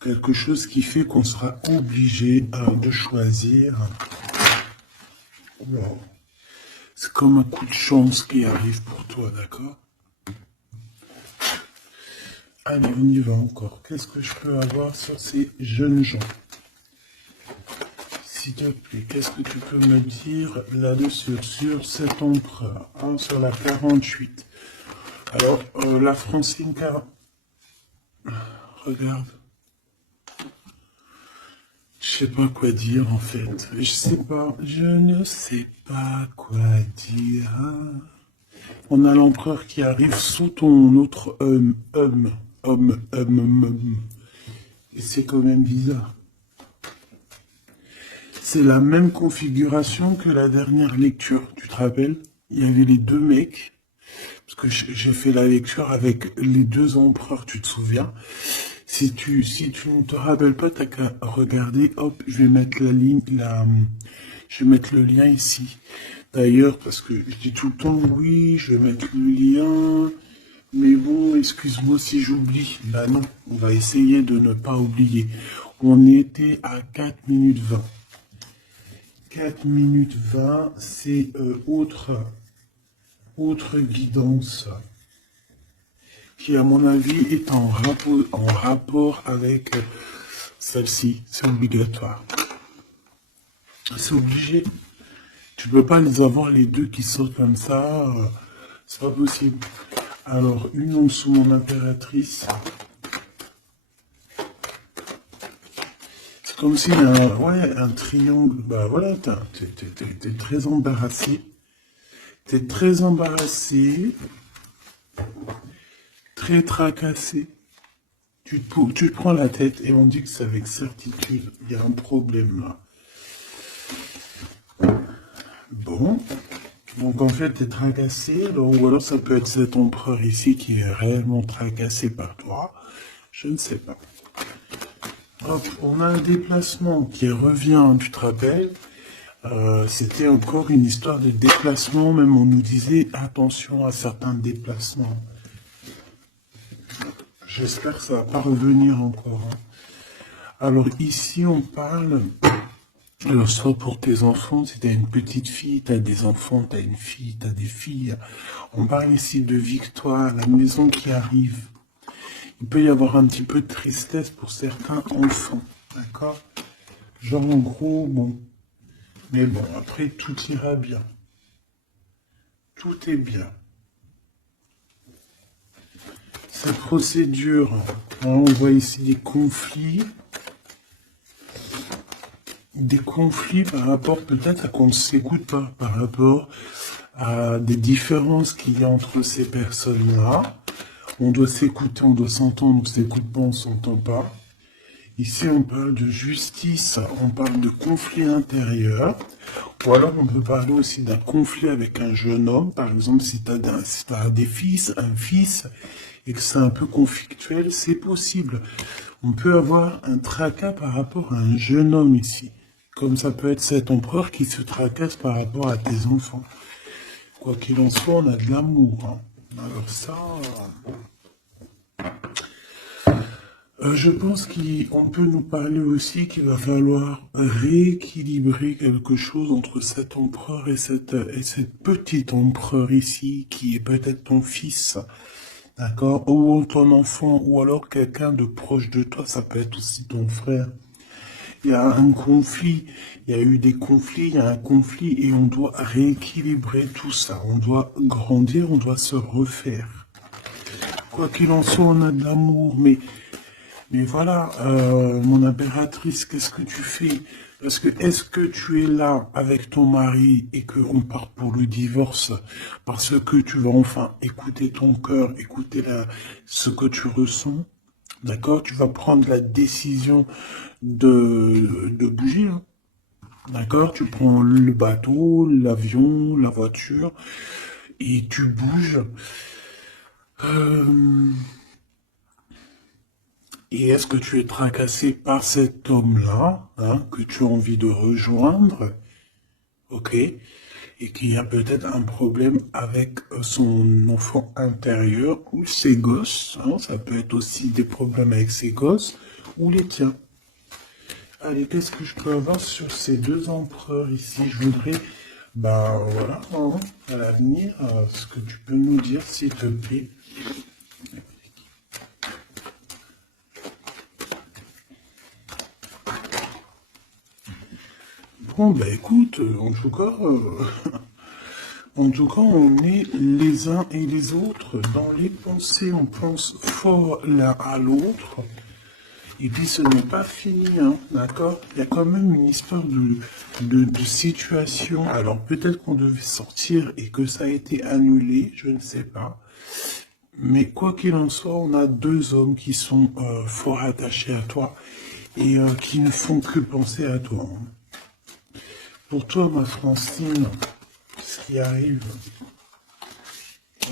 quelque chose qui fait qu'on sera obligé de choisir. Wow. C'est comme un coup de chance qui arrive pour toi, d'accord? Allez, on y va encore. Qu'est-ce que je peux avoir sur ces jeunes gens? S'il te plaît, qu'est-ce que tu peux me dire là-dessus, sur cet empereur, sur la 48? Alors, la Francine 40... Regarde. Je sais pas quoi dire, en fait. Je ne sais pas quoi dire. On a l'empereur qui arrive sous ton autre homme. Et c'est quand même bizarre. C'est la même configuration que la dernière lecture, tu te rappelles? Il y avait les deux mecs, parce que j'ai fait la lecture avec les deux empereurs, tu te souviens? Si tu ne te rappelles pas, t'as qu'à regarder, hop, je vais mettre je vais mettre le lien ici. D'ailleurs, parce que je dis tout le temps, oui, je vais mettre le lien, mais bon, excuse-moi si j'oublie. Bah non, on va essayer de ne pas oublier. On était à 4 minutes 20. 4 minutes 20, c'est autre guidance qui, à mon avis, est en rapport avec celle-ci. C'est obligatoire. C'est obligé. Tu peux pas les avoir les deux qui sortent comme ça. C'est pas possible. Alors, une en dessous, mon impératrice. C'est comme s'il y a un triangle. Bah voilà, t'es très embarrassé. T'es très embarrassé. Très tracassé. Tu te prends la tête et on dit que c'est avec certitude. Il y a un problème là. Bon. Donc en fait, tu es tracassé. Ou alors ça peut être cet empereur ici qui est réellement tracassé par toi. Je ne sais pas. Hop, on a un déplacement qui revient, tu te rappelles. C'était encore une histoire de déplacement. Même on nous disait attention à certains déplacements. J'espère que ça va pas revenir encore. Alors ici, on parle... Alors, soit pour tes enfants, si tu as une petite fille, tu as des enfants, tu as une fille, tu as des filles. On parle ici de victoire, la maison qui arrive. Il peut y avoir un petit peu de tristesse pour certains enfants, d'accord? Genre, en gros, bon. Mais bon, après, tout ira bien. Tout est bien. Cette procédure, on voit ici des conflits. Des conflits par rapport peut-être à qu'on ne s'écoute pas, par rapport à des différences qu'il y a entre ces personnes-là. On doit s'écouter, on doit s'entendre, on s'écoute pas, on s'entend pas. Ici, on parle de justice, on parle de conflit intérieur, ou alors on peut parler aussi d'un conflit avec un jeune homme, par exemple si tu as des fils, un fils, et que c'est un peu conflictuel, c'est possible. On peut avoir un tracas par rapport à un jeune homme ici, comme ça peut être cet empereur qui se tracasse par rapport à tes enfants. Quoi qu'il en soit, on a de l'amour. Hein. Alors ça... je pense qu'on peut nous parler aussi qu'il va falloir rééquilibrer quelque chose entre cet empereur et cette petite empereur ici, qui est peut-être ton fils, d'accord, ou ton enfant, ou alors quelqu'un de proche de toi, ça peut être aussi ton frère. Il y a un conflit, il y a eu des conflits, il y a un conflit, et on doit rééquilibrer tout ça. On doit grandir, on doit se refaire. Quoi qu'il en soit, on a de l'amour, mais voilà, mon impératrice, qu'est-ce que tu fais? Parce que est-ce que tu es là avec ton mari et qu'on part pour le divorce parce que tu vas enfin écouter ton cœur, écouter ce que tu ressens? D'accord? Tu vas prendre la décision de bouger. Hein. D'accord? Tu prends le bateau, l'avion, la voiture et tu bouges. Et est-ce que tu es tracassé par cet homme-là, hein, que tu as envie de rejoindre? Ok. et qu'il y a peut-être un problème avec son enfant intérieur ou ses gosses. Hein, ça peut être aussi des problèmes avec ses gosses ou les tiens. Allez, qu'est-ce que je peux avoir sur ces deux empereurs ici? Je voudrais, ben voilà, hein, à l'avenir, ce que tu peux nous dire, s'il te plaît. Bon, ben écoute, en tout cas, on est les uns et les autres dans les pensées, on pense fort l'un à l'autre. Et puis ce n'est pas fini, hein, d'accord? Il y a quand même une histoire de situation. Alors peut-être qu'on devait sortir et que ça a été annulé, je ne sais pas. Mais quoi qu'il en soit, on a deux hommes qui sont fort attachés à toi et qui ne font que penser à toi, hein. Pour toi, ma Francine, ce qui arrive,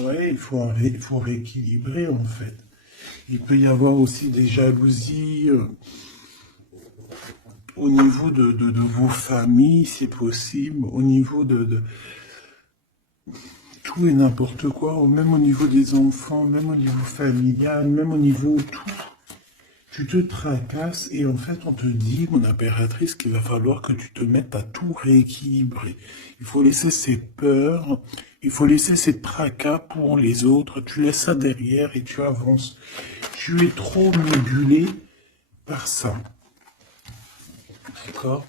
ouais, il faut rééquilibrer en fait. Il peut y avoir aussi des jalousies au niveau de vos familles, si possible, au niveau de tout et n'importe quoi, ou même au niveau des enfants, même au niveau familial, même au niveau tout. Tu te tracasses et en fait on te dit, mon impératrice, qu'il va falloir que tu te mettes à tout rééquilibrer. Il faut laisser ces peurs, il faut laisser ces tracas pour les autres, tu laisses ça derrière et tu avances. Tu es trop modulé par ça. D'accord?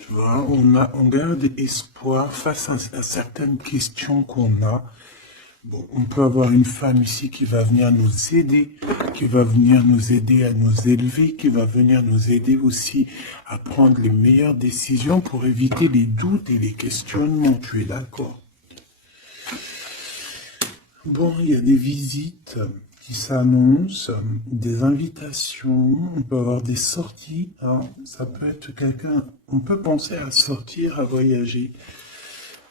Tu vois, on garde espoir face à certaines questions qu'on a. Bon, on peut avoir une femme ici qui va venir nous aider, qui va venir nous aider à nous élever, qui va venir nous aider aussi à prendre les meilleures décisions pour éviter les doutes et les questionnements. Tu es d'accord? Bon, il y a des visites qui s'annoncent, des invitations, on peut avoir des sorties, hein. Ça peut être quelqu'un, on peut penser à sortir, à voyager.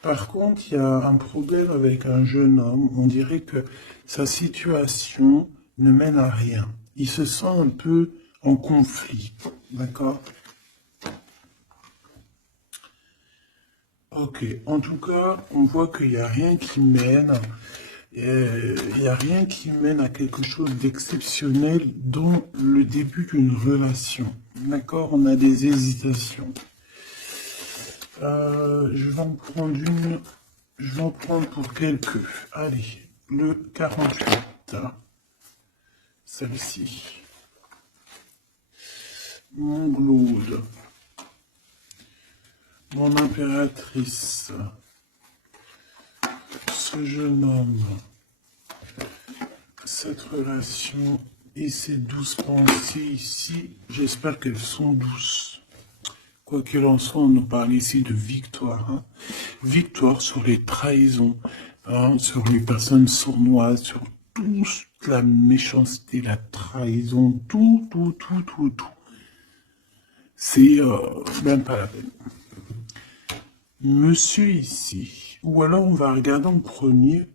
Par contre, il y a un problème avec un jeune homme. On dirait que sa situation ne mène à rien. Il se sent un peu en conflit. D'accord? Ok. En tout cas, on voit qu'il n'y a rien qui mène. Il n'y a rien qui mène à quelque chose d'exceptionnel dans le début d'une relation. D'accord? On a des hésitations. Je vais en prendre une. Je vais en prendre pour quelques. Allez, le 48. Celle-ci. Mon Glaude. Mon impératrice. Ce jeune homme. Cette relation et ces douces pensées ici, j'espère qu'elles sont douces. Quoi qu'il en soit, on nous parle ici de victoire. Hein. Victoire sur les trahisons, hein, sur les personnes sournoises, sur toute la méchanceté, la trahison, tout. C'est même pas la peine. Monsieur ici, ou alors on va regarder en premier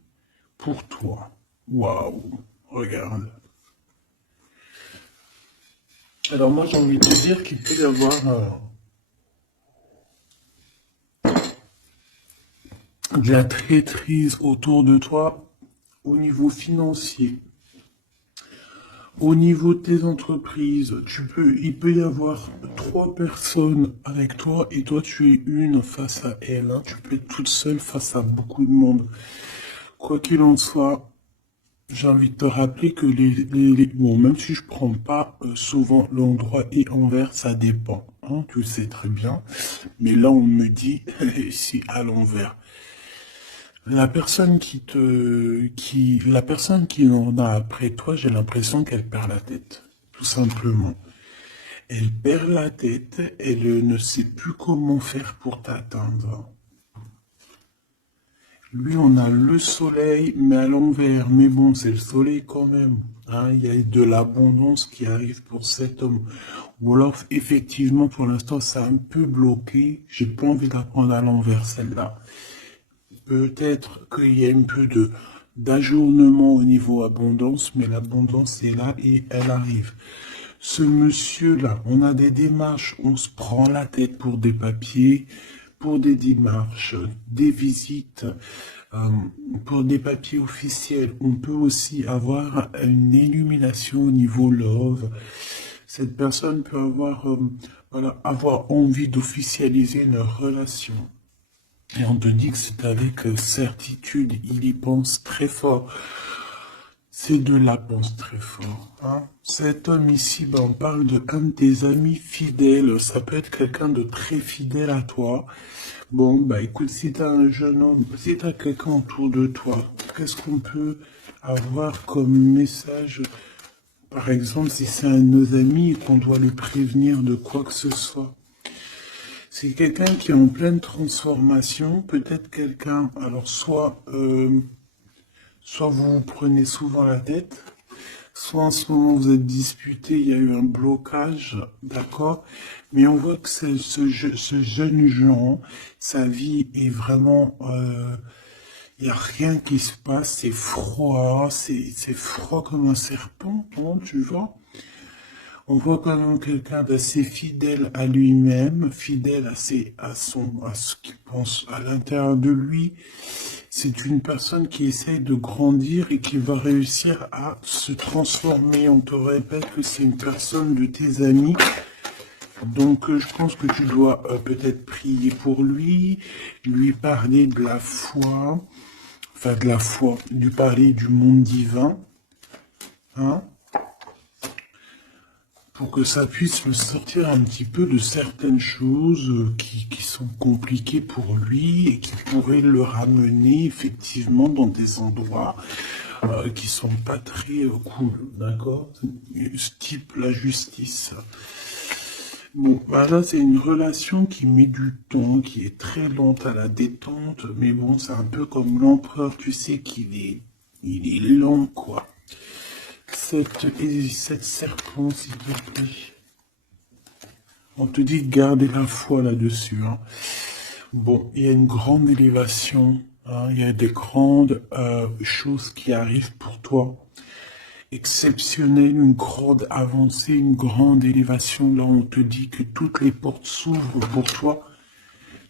pour toi. Waouh, regarde. Alors moi j'ai envie de te dire qu'il peut y avoir de la traîtrise autour de toi au niveau financier, au niveau de tes entreprises. Il peut y avoir trois personnes avec toi et toi tu es une face à elle. Hein. Tu peux être toute seule face à beaucoup de monde. Quoi qu'il en soit, j'ai envie de te rappeler que bon, même si je prends pas souvent l'endroit et envers, ça dépend. Hein, tu le sais très bien. Mais là, on me dit, si à l'envers. La personne la personne qui en a après toi, j'ai l'impression qu'elle perd la tête. Tout simplement. Elle perd la tête, elle ne sait plus comment faire pour t'atteindre. Lui, on a le soleil, mais à l'envers. Mais bon, c'est le soleil quand même. Hein, il y a de l'abondance qui arrive pour cet homme. Ou alors, effectivement, pour l'instant, c'est un peu bloqué. J'ai pas envie de la prendre à l'envers, celle-là. Peut-être qu'il y a un peu d'ajournement au niveau abondance, mais l'abondance est là et elle arrive. Ce monsieur-là, on a des démarches, on se prend la tête pour des papiers, pour des démarches, des visites, pour des papiers officiels. On peut aussi avoir une illumination au niveau love. Cette personne peut avoir, voilà, avoir envie d'officialiser une relation. Et on te dit que c'est avec certitude, il y pense très fort. Ces deux-là pensent très fort. Hein. Cet homme ici, ben, on parle de un de tes amis fidèles. Ça peut être quelqu'un de très fidèle à toi. Bon, bah écoute, si t'as un jeune homme, si t'as quelqu'un autour de toi, qu'est-ce qu'on peut avoir comme message? Par exemple, si c'est un de nos amis et qu'on doit les prévenir de quoi que ce soit. C'est quelqu'un qui est en pleine transformation, peut-être quelqu'un, alors soit vous vous prenez souvent la tête, soit en ce moment vous êtes disputé, il y a eu un blocage, d'accord? Mais on voit que ce jeune Jean, sa vie est vraiment, il n'y a rien qui se passe, c'est froid, c'est froid comme un serpent, hein, tu vois? On voit quand même quelqu'un d'assez fidèle à lui-même, fidèle à ce qu'il pense à l'intérieur de lui. C'est une personne qui essaye de grandir et qui va réussir à se transformer. On te répète que c'est une personne de tes amis. Donc je pense que tu dois peut-être prier pour lui parler de la foi, enfin de la foi, lui parler du monde divin, hein, pour que ça puisse le sortir un petit peu de certaines choses qui sont compliquées pour lui et qui pourraient le ramener effectivement dans des endroits qui sont pas très cool, d'accord? Ce type la justice. Bon, bah là c'est une relation qui met du temps, qui est très lente à la détente, mais bon c'est un peu comme l'empereur, tu sais il est lent quoi. Cette serpent, s'il te plaît. On te dit de garder la foi là-dessus. Hein. Bon, il y a une grande élévation. Hein, il y a des grandes choses qui arrivent pour toi. Exceptionnelles, une grande avancée, une grande élévation. Là, on te dit que toutes les portes s'ouvrent pour toi.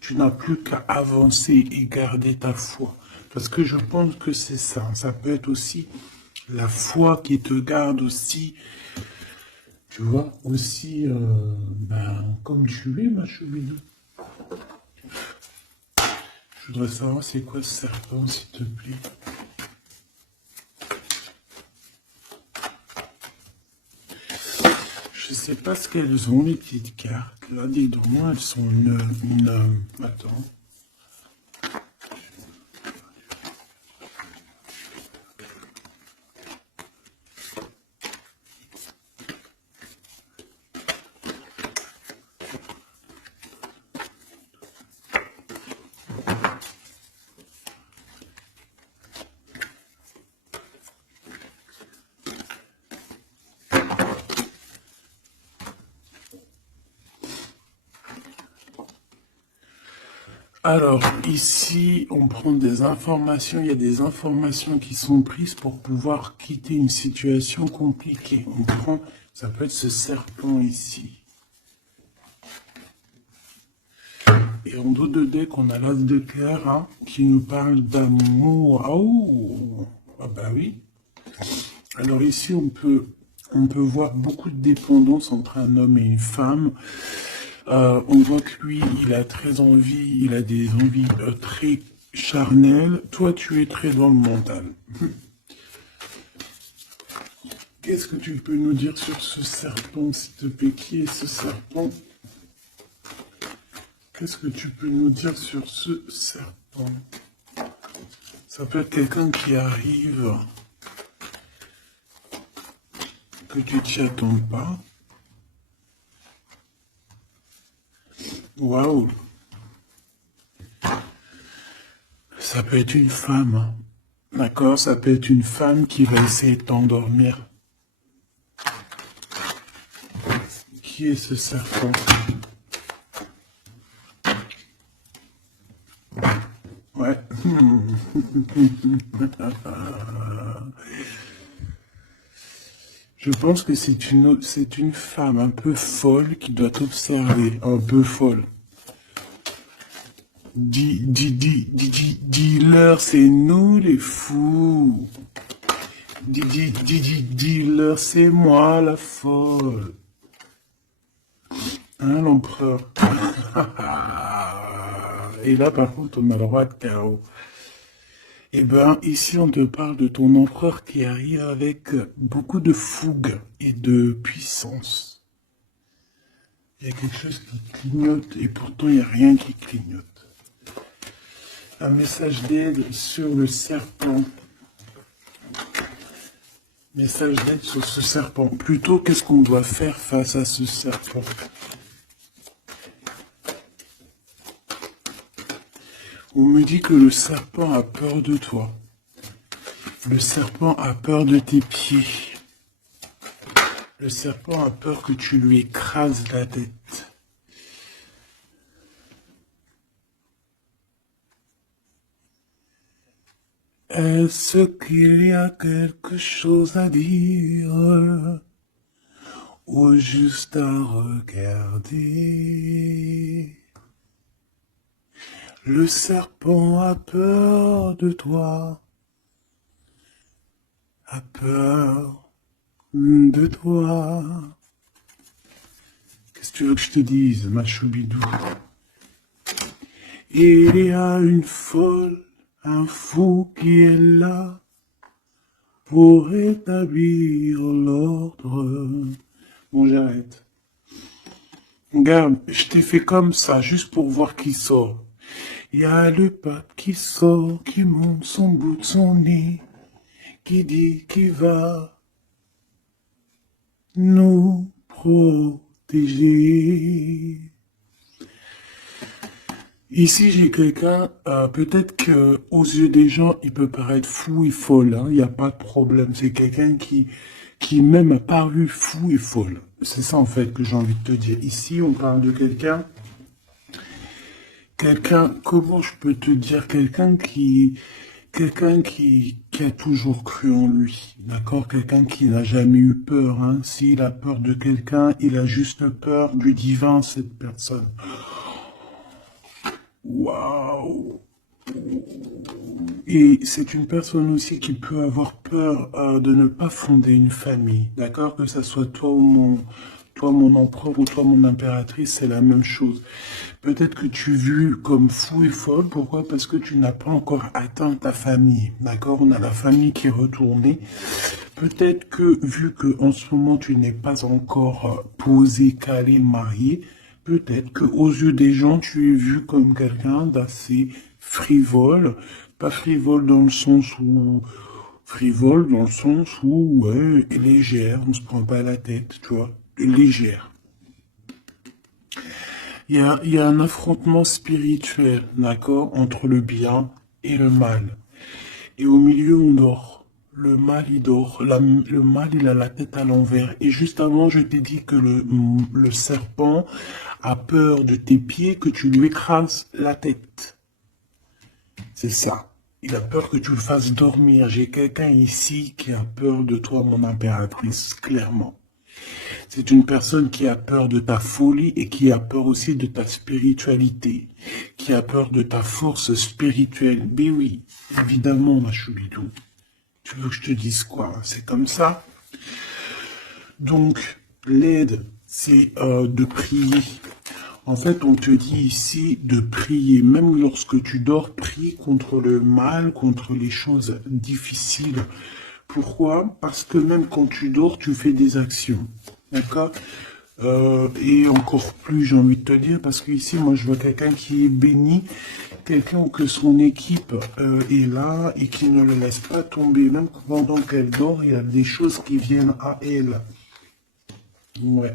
Tu n'as plus qu'à avancer et garder ta foi. Parce que je pense que c'est ça. Ça peut être aussi la foi qui te garde aussi, tu vois, aussi, ben, comme tu es, ma chouine. Je voudrais savoir c'est quoi ce serpent, s'il te plaît. Je sais pas ce qu'elles ont, les petites cartes. Là, dis-donc, elles sont attends. Alors, ici, on prend des informations, il y a des informations qui sont prises pour pouvoir quitter une situation compliquée. On prend, ça peut être ce serpent ici. Et en dos de deck, on a l'as de cœur hein, qui nous parle d'amour. Oh, ah bah oui. Alors ici, on peut voir beaucoup de dépendance entre un homme et une femme. On voit que lui, il a très envie, il a des envies très charnelles. Toi, tu es très dans le mental. Qu'est-ce que tu peux nous dire sur ce serpent, s'il te plaît? Qui est ce serpent? Qu'est-ce que tu peux nous dire sur ce serpent? Ça peut être quelqu'un qui arrive, que tu t'y attends pas. Waouh! Ça peut être une femme. Hein. D'accord? Ça peut être une femme qui va essayer de t'endormir. Qui est ce serpent? Ouais. Je pense que c'est une femme un peu folle qui doit t'observer. Un peu folle. Dis-leur, c'est nous les fous. Dis-leur, c'est moi la folle. Hein, l'empereur? Et là, par contre, on a le roi de chaos. Eh ben, ici, on te parle de ton empereur qui arrive avec beaucoup de fougue et de puissance. Il y a quelque chose qui clignote et pourtant, il n'y a rien qui clignote. Un message d'aide sur le serpent. Message d'aide sur ce serpent. Plutôt, qu'est-ce qu'on doit faire face à ce serpent? On me dit que le serpent a peur de toi. Le serpent a peur de tes pieds. Le serpent a peur que tu lui écrases la tête. Est-ce qu'il y a quelque chose à dire ou juste à regarder? Le serpent a peur de toi, a peur de toi. Qu'est-ce que tu veux que je te dise, ma choubidou? Il y a une folle, un fou qui est là pour rétablir l'ordre. Bon, j'arrête. Regarde, je t'ai fait comme ça, juste pour voir qui sort. Il y a le pape qui sort, qui monte son bout de son nez, qui dit qu'il va nous protéger. Ici, j'ai quelqu'un, peut-être que aux yeux des gens, il peut paraître fou et folle, hein, il n'y a pas de problème. C'est quelqu'un qui même a paru fou et folle. C'est ça, en fait, que j'ai envie de te dire. Ici, on parle de quelqu'un, comment je peux te dire, quelqu'un qui a toujours cru en lui, d'accord? Quelqu'un qui n'a jamais eu peur, hein. S'il a peur de quelqu'un, il a juste peur du divin, cette personne. Waouh! Et c'est une personne aussi qui peut avoir peur de ne pas fonder une famille, d'accord? Que ça soit toi mon empereur ou toi mon impératrice, c'est la même chose. Peut-être que tu es vu comme fou et folle, pourquoi? Parce que tu n'as pas encore atteint ta famille, d'accord? On a la famille qui est retournée. Peut-être que vu que en ce moment tu n'es pas encore posé, calé, marié, peut-être que aux yeux des gens tu es vu comme quelqu'un d'assez frivole, pas frivole dans le sens où frivole dans le sens où ouais, légère, on se prend pas la tête, tu vois, légère. Il y a un affrontement spirituel, d'accord, entre le bien et le mal. Et au milieu, on dort. Le mal, il dort. Le mal, il a la tête à l'envers. Et juste avant, je t'ai dit que le serpent a peur de tes pieds, que tu lui écrases la tête. C'est ça. Il a peur que tu le fasses dormir. J'ai quelqu'un ici qui a peur de toi, mon impératrice, clairement. C'est une personne qui a peur de ta folie et qui a peur aussi de ta spiritualité, qui a peur de ta force spirituelle. Mais oui, évidemment, ma choubidou. Tu veux que je te dise quoi? C'est comme ça. Donc, l'aide, c'est de prier. En fait, on te dit ici de prier. Même lorsque tu dors, prie contre le mal, contre les choses difficiles. Pourquoi? Parce que même quand tu dors, tu fais des actions. D'accord? Et encore plus, j'ai envie de te dire, parce qu'ici, moi, je vois quelqu'un qui est béni, quelqu'un que son équipe est là et qui ne le laisse pas tomber. Même pendant qu'elle dort, il y a des choses qui viennent à elle. Ouais.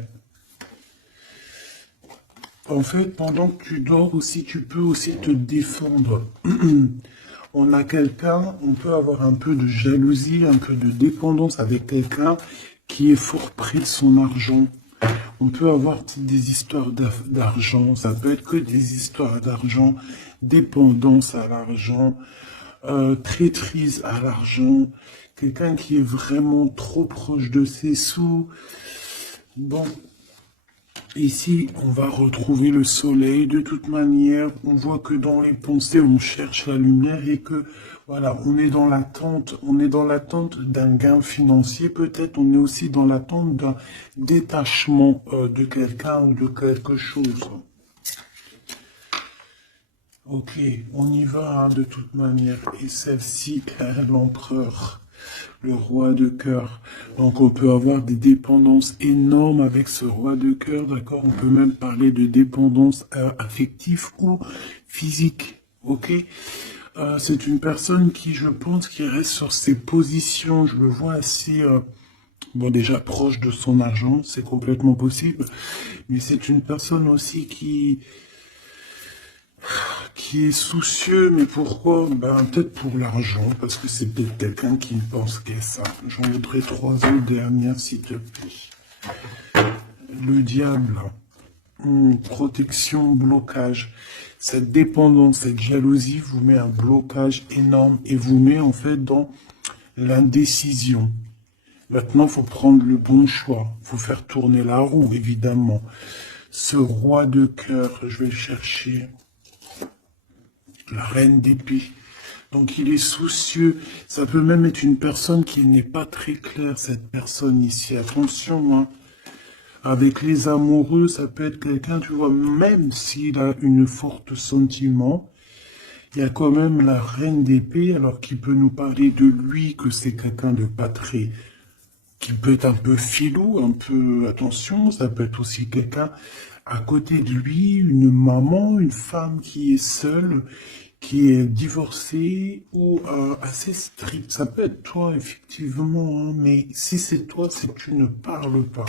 En fait, pendant que tu dors aussi, tu peux aussi te défendre. On a quelqu'un, on peut avoir un peu de jalousie, un peu de dépendance avec quelqu'un qui est fort près de son argent. On peut avoir des histoires d'argent, ça peut être que des histoires d'argent, dépendance à l'argent, traîtrise à l'argent, quelqu'un qui est vraiment trop proche de ses sous. Bon, Ici, on va retrouver le soleil. De toute manière, on voit que dans les pensées, on cherche la lumière et que, voilà, on est dans l'attente d'un gain financier. Peut-être on est aussi dans l'attente d'un détachement de quelqu'un ou de quelque chose. Ok, on y va hein, de toute manière. Et celle-ci, l'empereur, le roi de cœur. Donc on peut avoir des dépendances énormes avec ce roi de cœur, d'accord? On peut même parler de dépendance affective ou physique, ok? C'est une personne qui, je pense, qui reste sur ses positions. Je le vois assez, bon déjà proche de son argent, c'est complètement possible. Mais c'est une personne aussi qui est soucieux, mais pourquoi? Ben, peut-être pour l'argent, parce que c'est peut-être quelqu'un qui ne pense qu'à ça. J'en voudrais 3 autres dernières, s'il te plaît. Le diable, protection, blocage. Cette dépendance, cette jalousie vous met un blocage énorme et vous met en fait dans l'indécision. Maintenant, il faut prendre le bon choix. Il faut faire tourner la roue, évidemment. Ce roi de cœur, je vais le chercher. La reine d'épée. Donc il est soucieux. Ça peut même être une personne qui n'est pas très claire, cette personne ici. Attention, hein. Avec les amoureux, ça peut être quelqu'un, tu vois, même s'il a une forte sentiment, il y a quand même la reine d'épée, alors qu'il peut nous parler de lui, que c'est quelqu'un de pas très... qui peut être un peu filou, un peu... Attention, ça peut être aussi quelqu'un à côté de lui, une maman, une femme qui est seule, qui est divorcée ou assez stricte. Ça peut être toi, effectivement, hein, mais si c'est toi, c'est que tu ne parles pas.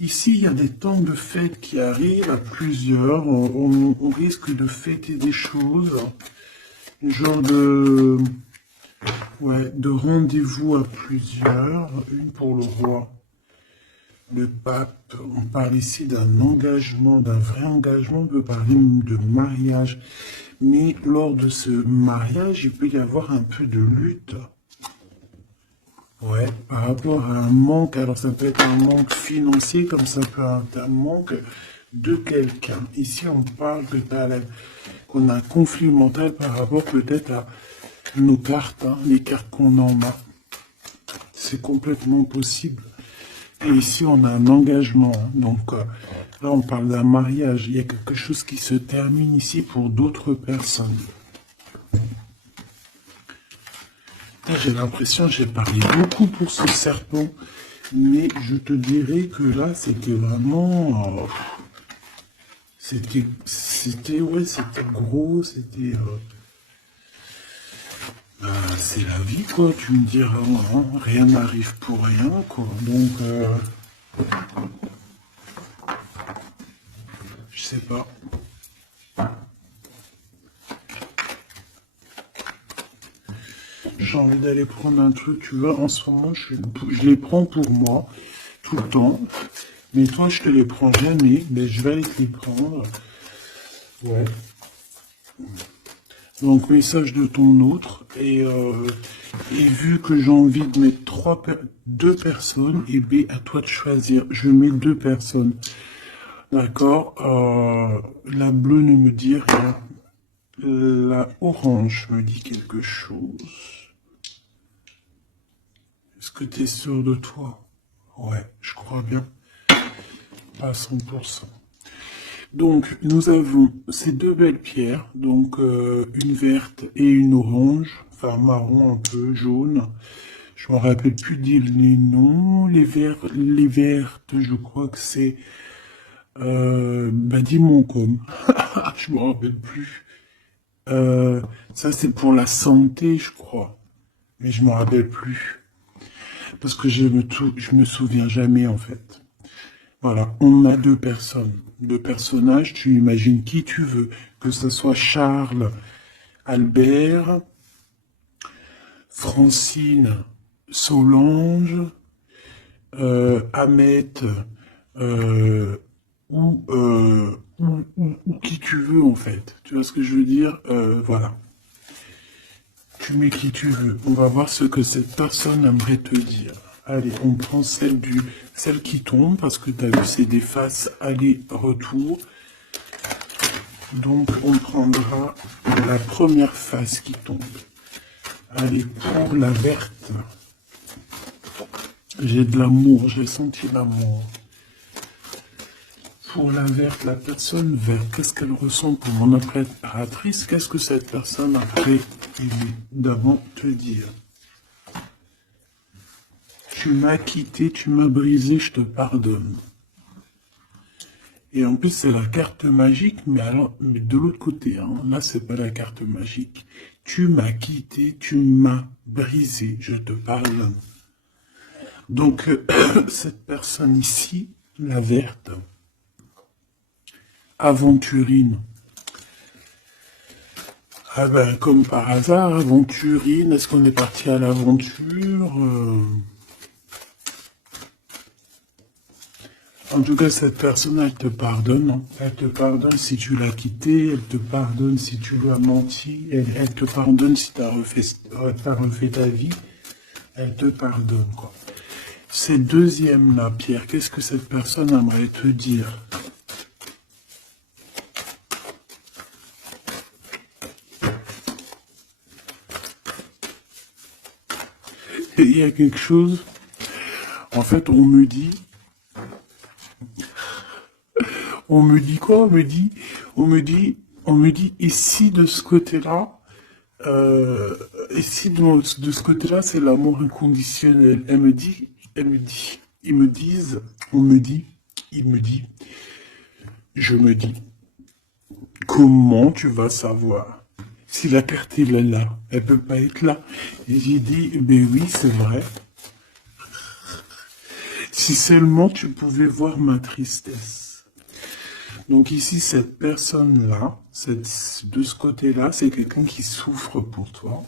Ici, il y a des temps de fête qui arrivent à plusieurs. On risque de fêter des choses. Genre de... Ouais, de rendez-vous à plusieurs. Une pour le roi. Le pape, on parle ici d'un engagement, d'un vrai engagement, on peut parler de mariage. Mais lors de ce mariage, il peut y avoir un peu de lutte. Ouais, par rapport à un manque, alors ça peut être un manque financier, comme ça peut être un manque de quelqu'un. Ici, on parle qu'on a un conflit mental par rapport peut-être à nos cartes, hein, les cartes qu'on en a. C'est complètement possible. Et ici, on a un engagement. Hein. Donc là, on parle d'un mariage. Il y a quelque chose qui se termine ici pour d'autres personnes. J'ai l'impression que j'ai parlé beaucoup pour ce serpent. Mais je te dirais que là, c'était vraiment... c'était gros, c'était... c'est la vie, quoi. Tu me diras, hein, rien n'arrive pour rien, quoi. Donc, je sais pas. J'ai envie d'aller prendre un truc, tu vois. En ce moment, je les prends pour moi, tout le temps. Mais toi, je te les prends jamais. Mais je vais aller te les prendre. Ouais. Donc, message de ton autre. Et vu que j'ai envie de mettre deux personnes, et B, à toi de choisir. Je mets deux personnes. D'accord. La bleue ne me dit rien. La orange me dit quelque chose. Est-ce que tu es sûr de toi? Ouais, je crois bien. Pas à 100%. Donc, nous avons ces deux belles pierres, donc une verte et une orange, enfin marron un peu, jaune. Je me rappelle plus dire les noms. Les vertes, je crois que c'est Dimoncom. Je me rappelle plus. Ça c'est pour la santé, je crois, mais je me rappelle plus parce que je me souviens jamais en fait. Voilà, on a deux personnes, deux personnages, tu imagines qui tu veux, que ce soit Charles, Albert, Francine, Solange, Ahmet, ou qui tu veux en fait. Tu vois ce que je veux dire? Voilà. Tu mets qui tu veux. On va voir ce que cette personne aimerait te dire. Allez, on prend celle qui tombe, parce que tu as vu, c'est des faces aller-retour. Donc, on prendra la première face qui tombe. Allez, pour la verte. J'ai de l'amour, j'ai senti l'amour. Pour la verte, la personne verte, qu'est-ce qu'elle ressent pour mon impératrice? Qu'est-ce que cette personne après d'avant te dire? Tu m'as quitté, tu m'as brisé, je te pardonne. Et en plus, c'est la carte magique, mais alors, mais de l'autre côté, hein, là, c'est pas la carte magique. Tu m'as quitté, tu m'as brisé, je te pardonne. Donc, cette personne ici, la verte, aventurine. Ah ben, comme par hasard, aventurine, est-ce qu'on est parti à l'aventure En tout cas, cette personne, elle te pardonne. Hein. Elle te pardonne si tu l'as quitté, elle te pardonne si tu lui as menti, elle te pardonne si tu as refait ta vie. Elle te pardonne, quoi. Ces deuxièmes-là, Pierre, qu'est-ce que cette personne aimerait te dire? Et il y a quelque chose, en fait, on me dit quoi? On me dit, ici de ce côté-là, ici de ce côté-là, c'est l'amour inconditionnel. On me dit, il me dit, je me dis, comment tu vas savoir? Si la carte est là, elle peut pas être là. Et j'ai dit, ben oui, c'est vrai. Si seulement tu pouvais voir ma tristesse. Donc ici, cette personne-là, de ce côté-là, c'est quelqu'un qui souffre pour toi.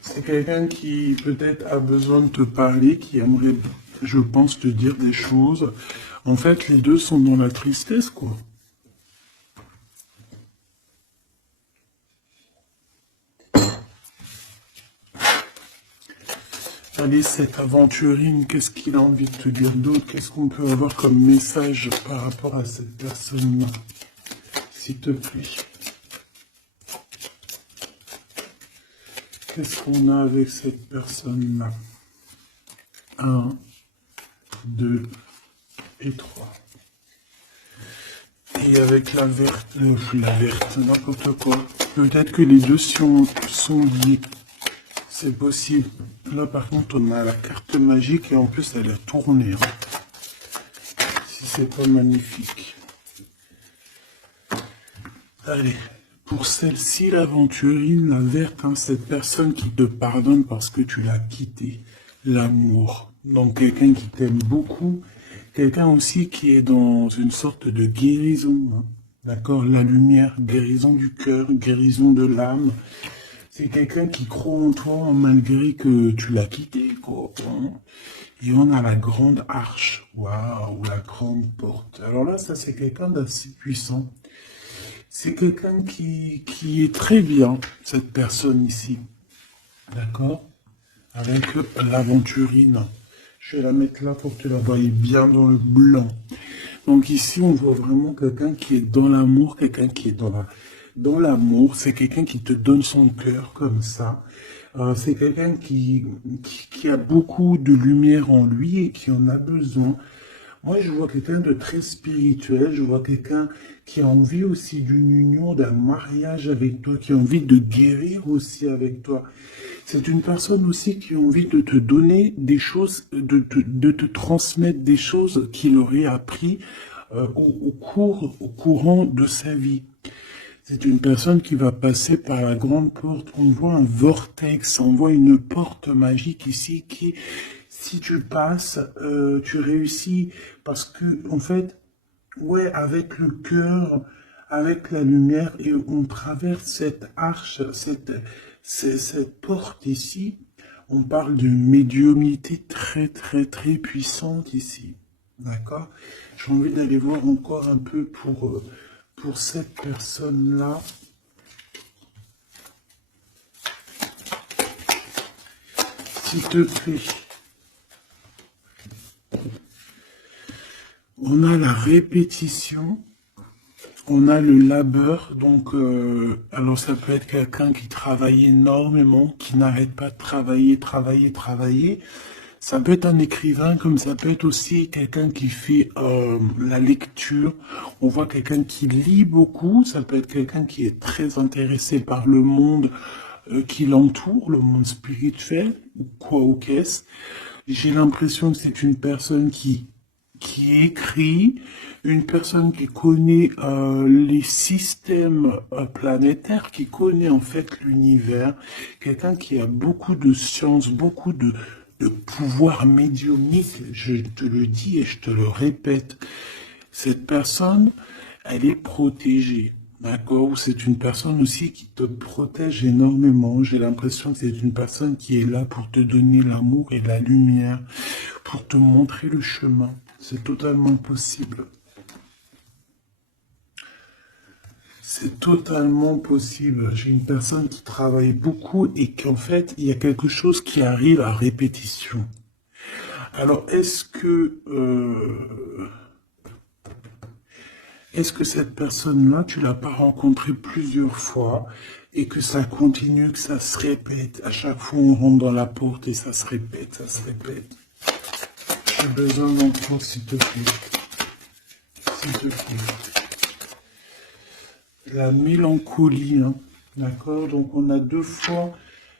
C'est quelqu'un qui peut-être a besoin de te parler, qui aimerait, je pense, te dire des choses. En fait, les deux sont dans la tristesse, quoi. Allez, cette aventurine, qu'est-ce qu'il a envie de te dire d'autre? Qu'est-ce qu'on peut avoir comme message par rapport à cette personne-là? S'il te plaît. Qu'est-ce qu'on a avec cette personne-là? 1, 2 et 3. Et avec la verte, n'importe quoi. Peut-être que les deux sont liés. C'est possible. Là, par contre, on a la carte magique et en plus, elle est tournée. Hein. Si c'est pas magnifique. Allez, pour celle-ci, l'aventurine, la verte, hein, cette personne qui te pardonne parce que tu l'as quitté. L'amour. Donc, quelqu'un qui t'aime beaucoup. Quelqu'un aussi qui est dans une sorte de guérison. Hein. D'accord? La lumière, guérison du cœur, guérison de l'âme. C'est quelqu'un qui croit en toi malgré que tu l'as quitté, quoi. Hein. Et on a la grande arche. Waouh, la grande porte. Alors là, ça, c'est quelqu'un d'assez puissant. C'est quelqu'un qui est très bien, cette personne ici. D'accord? Avec l'aventurine. Je vais la mettre là pour que tu la voyes bien dans le blanc. Donc ici, on voit vraiment quelqu'un qui est dans l'amour, quelqu'un qui est dans l'amour. C'est quelqu'un qui te donne son cœur comme ça. C'est quelqu'un qui a beaucoup de lumière en lui et qui en a besoin. Moi, je vois quelqu'un de très spirituel, je vois quelqu'un qui a envie aussi d'une union, d'un mariage avec toi, qui a envie de guérir aussi avec toi. C'est une personne aussi qui a envie de te donner des choses, de te transmettre des choses qu'il aurait appris au courant de sa vie. C'est une personne qui va passer par la grande porte. On voit un vortex, on voit une porte magique ici qui, si tu passes, tu réussis. Parce que, en fait, ouais, avec le cœur, avec la lumière, et on traverse cette arche, cette porte ici. On parle d'une médiumnité très, très, très puissante ici. D'accord? J'ai envie d'aller voir encore un peu pour cette personne-là. s'il te plaît. On a la répétition, on a le labeur, donc alors ça peut être quelqu'un qui travaille énormément, qui n'arrête pas de travailler. Ça peut être un écrivain, comme ça peut être aussi quelqu'un qui fait la lecture. On voit quelqu'un qui lit beaucoup, ça peut être quelqu'un qui est très intéressé par le monde qui l'entoure, le monde spirituel, ou quoi ou qu'est-ce. J'ai l'impression que c'est une personne qui écrit, une personne qui connaît les systèmes planétaires, qui connaît en fait l'univers, quelqu'un qui a beaucoup de science, beaucoup de pouvoir médiumnique, je te le dis et je te le répète. Cette personne, elle est protégée. D'accord? C'est une personne aussi qui te protège énormément. J'ai l'impression que c'est une personne qui est là pour te donner l'amour et la lumière, pour te montrer le chemin. C'est totalement possible. C'est totalement possible. J'ai une personne qui travaille beaucoup et qu'en fait, il y a quelque chose qui arrive à répétition. Alors, est-ce que cette personne-là, tu l'as pas rencontrée plusieurs fois et que ça continue, que ça se répète? À chaque fois, on rentre dans la porte et ça se répète, ça se répète. J'ai besoin d'enfants, s'il te plaît. S'il te plaît. La mélancolie, hein. D'accord? Donc, on a deux fois.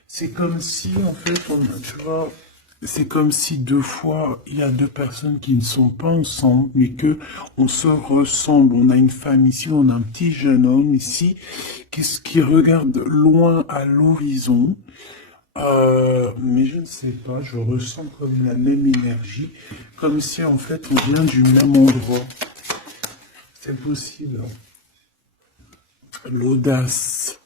C'est comme si, en fait, tu vois, c'est comme si deux fois, il y a deux personnes qui ne sont pas ensemble, mais que on se ressemble. On a une femme ici, on a un petit jeune homme ici, qui regarde loin à l'horizon. Mais je ne sais pas, je ressens comme la même énergie, comme si en fait on vient du même endroit. C'est possible. L'audace.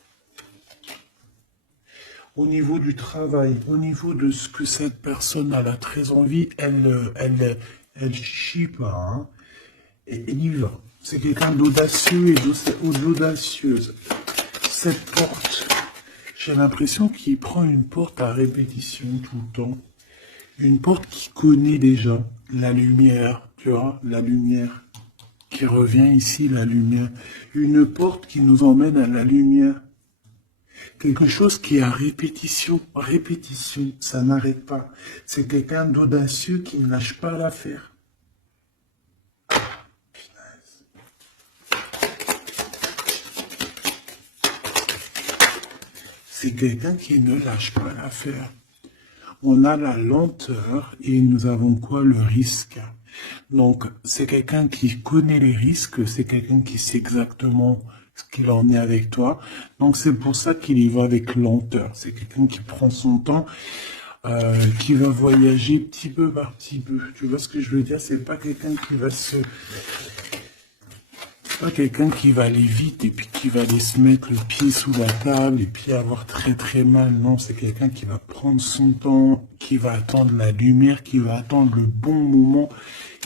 Au niveau du travail, au niveau de ce que cette personne a très envie, elle chie pas, hein, et elle y va. C'est quelqu'un d'audacieux et d'audacieuse. Cette porte, j'ai l'impression qu'il prend une porte à répétition tout le temps. Une porte qui connaît déjà la lumière, tu vois, la lumière qui revient ici, la lumière. Une porte qui nous emmène à la lumière. Quelque chose qui est à répétition, ça n'arrête pas. C'est quelqu'un d'audacieux qui ne lâche pas l'affaire. C'est quelqu'un qui ne lâche pas l'affaire. On a la lenteur et nous avons quoi? Le risque. Donc, c'est quelqu'un qui connaît les risques, c'est quelqu'un qui sait exactement ce qu'il en est avec toi. Donc, c'est pour ça qu'il y va avec lenteur. C'est quelqu'un qui prend son temps, qui va voyager petit peu par petit peu. Tu vois ce que je veux dire? C'est pas quelqu'un qui va pas quelqu'un qui va aller vite et puis qui va aller se mettre le pied sous la table et puis avoir très très mal. Non, c'est quelqu'un qui va prendre son temps, qui va attendre la lumière, qui va attendre le bon moment.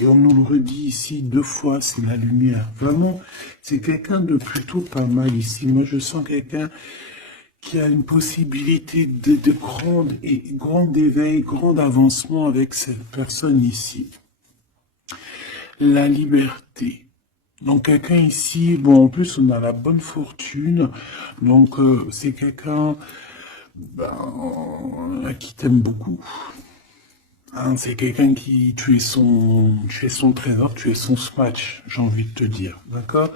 Et on nous le redit ici deux fois, c'est la lumière. Vraiment, c'est quelqu'un de plutôt pas mal ici. Moi, je sens quelqu'un qui a une possibilité de grand éveil, grand avancement avec cette personne ici. La liberté. Donc quelqu'un ici, bon en plus on a la bonne fortune, donc c'est quelqu'un qui t'aime beaucoup. Hein, c'est quelqu'un qui, tu es son trésor, tu es son smash, j'ai envie de te dire, d'accord?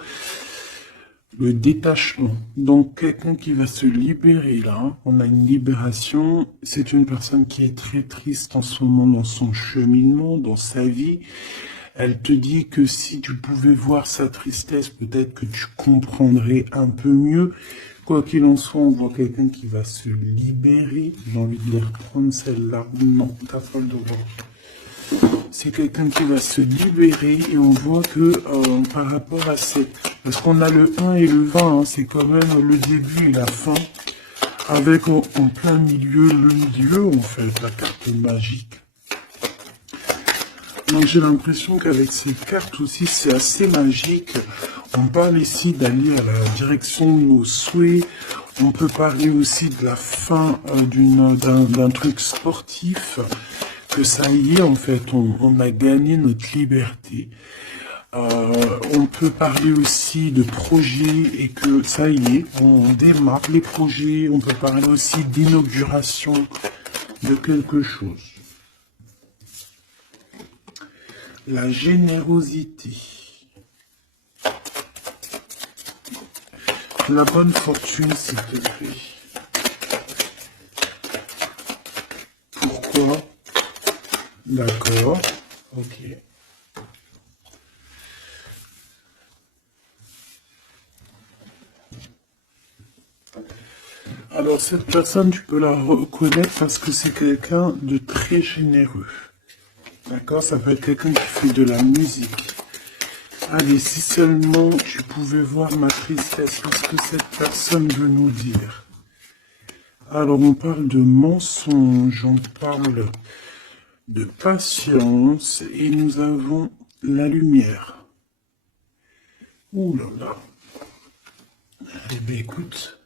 Le détachement, donc quelqu'un qui va se libérer là, on a une libération, c'est une personne qui est très triste en ce moment dans son cheminement, dans sa vie. Elle te dit que si tu pouvais voir sa tristesse, peut-être que tu comprendrais un peu mieux. Quoi qu'il en soit, on voit quelqu'un qui va se libérer. J'ai envie de les reprendre celle-là. Non, t'as pas le droit. C'est quelqu'un qui va se libérer et on voit que par rapport à cette... Parce qu'on a le 1 et le 20, hein, c'est quand même le début et la fin. Avec en plein milieu, le milieu, en fait, la carte magique. Donc j'ai l'impression qu'avec ces cartes aussi, c'est assez magique. On parle ici d'aller à la direction de nos souhaits. On peut parler aussi de la fin d'un truc sportif, que ça y est, en fait, on a gagné notre liberté. On peut parler aussi de projets et que ça y est, on démarre les projets. On peut parler aussi d'inauguration de quelque chose. La générosité. La bonne fortune, s'il te plaît. Pourquoi? D'accord. Ok. Alors, cette personne, tu peux la reconnaître parce que c'est quelqu'un de très généreux. D'accord? Ça peut être quelqu'un qui fait de la musique. Allez, si seulement tu pouvais voir ma tristesse, qu'est-ce que cette personne veut nous dire? Alors, on parle de mensonge, on parle de patience, et nous avons la lumière. Ouh là là. Eh bien, écoute,